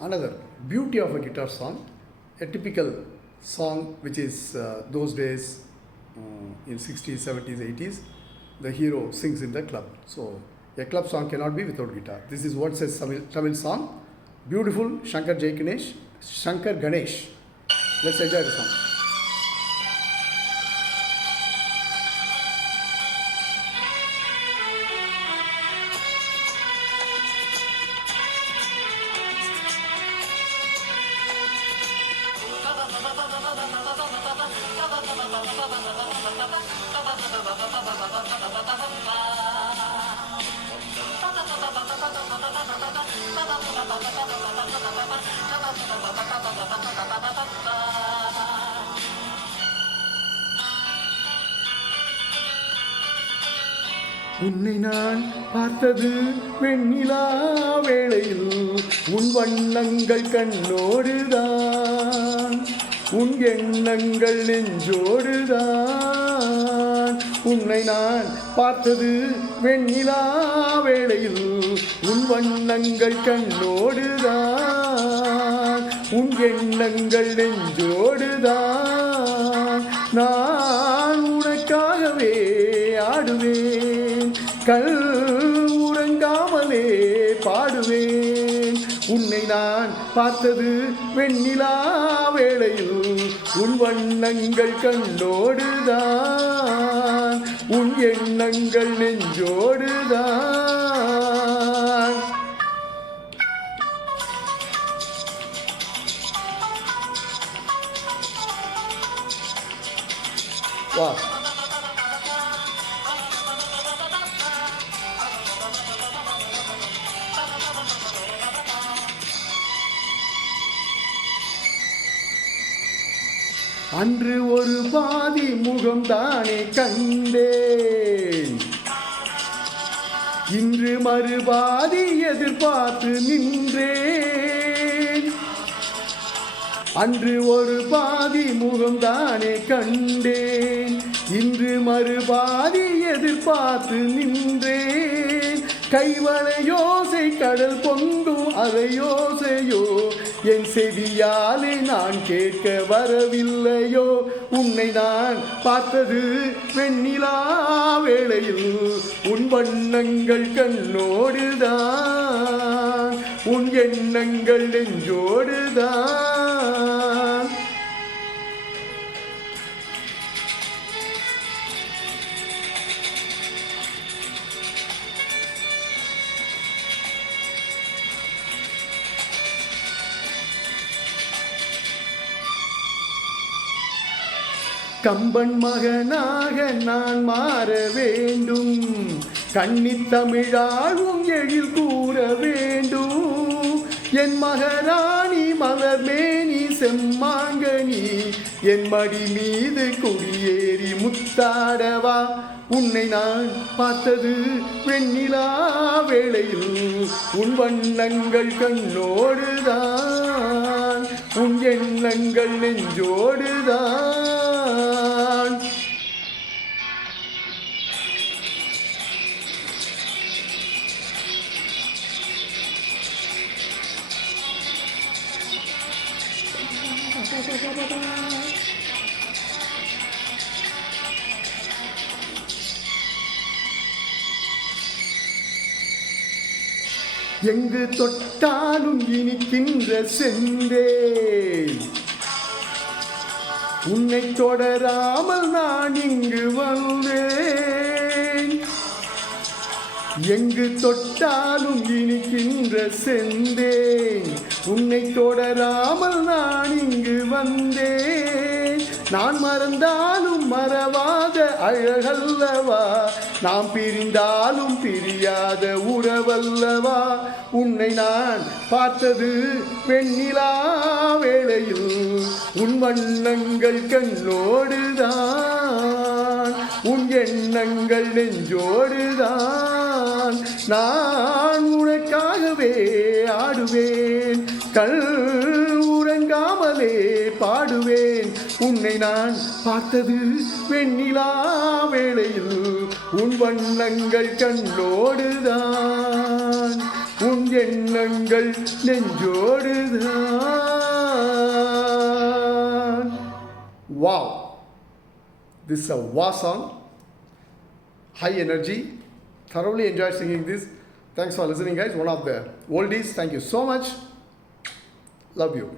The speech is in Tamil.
Another beauty of a guitar song, a typical song which is those days in 60s, 70s, 80s, the hero sings in the club. So a club song cannot be without guitar. This is what says Tamil song. Beautiful Shankar Ganesh. Let's enjoy the song. உன்னை நான் பார்த்தது வெண்ணிலா வேளையில் உன் வண்ணங்கள் கண்ணோடுதான் உன் எண்ணங்கள் நெஞ்சோடுதான் உன்னை நான் பார்த்தது வெண்ணிலா வேளையில் உன் வண்ணங்கள் கண்ணோடுதான் உன் எண்ணங்கள் நெஞ்சோடுதான் நான் உனக்காகவே ஆடுவேன் கண் உறங்காமலே பாடுவேன் உன்னை நான் பார்த்தது வெண்ணிலா வேளையில் உன் வண்ணங்கள் கண்ணோடுதான் உன் எண்ணங்கள் நெஞ்சோடுதான். வா அன்று ஒரு பாதி முகம்தானே கண்டேன் இன்று மறுபாதி எதிர்பார்த்து நின்றேன் அன்று ஒரு பாதி முகம்தானே கண்டேன் இன்று மறுபாதி எதிர்பார்த்து நின்றேன் கைவளையோசை கடல் பொங்கும் அலையோசையோ என் செவியாலே நான் கேட்க வரவில்லையோ உன்னை நான் பார்த்தது வெண்ணிலா வேளையில் உன் வண்ணங்கள் கண்ணோடுதான் உன் எண்ணங்கள் நெஞ்சோடுதான். கம்பன் மகனாக நான் மாற வேண்டும் கன்னித்தமிழாளும் எழில் கூற வேண்டும் என் மகராணி மலர்மேனி செம்மாங்கனி என் மடி மீது குடியேறி முத்தாடவா உன்னை நான் பார்த்தது வெண்ணிலா வேளையில் உன் வண்ணங்கள் கண்ணோடுதான் உன் எண்ணங்கள் நெஞ்சோடுதான். எங்கு தொட்டாலும் இனிக்கின்ற செந்தேன் உன்னை தொடராமல் நான் இங்கு வந்தேன் எங்கு தொட்டாலும் இனிக்கின்ற செந்தேன் உன்னை தொடராமல் நான் இங்கு வந்தேன் நான் மறந்தாலும் மறவாத அழகல்லவா நாம் பிரிந்தாலும் பிரியாத உறவல்லவா உன்னை நான் பார்த்தது வெண்ணிலா வேளையில் உன் வண்ணங்கள் கண்ணோடுதான் உன் எண்ணங்கள் நெஞ்சோடுதான் நான் உனக்காகவே ஆடுவேன் கண் உறங்காமலே பாடுவேன் உன்னை நான் பார்த்தது வெண்ணிலா வேளையில் உன் வண்ணங்கள் கண்ணோடுதான் உன் எண்ணங்கள் நெஞ்சோடுதான். Wow, this is a wow song, high energy. Thoroughly enjoyed singing this. Thanks for listening, guys. One of the oldies. Thank you so much. Love you.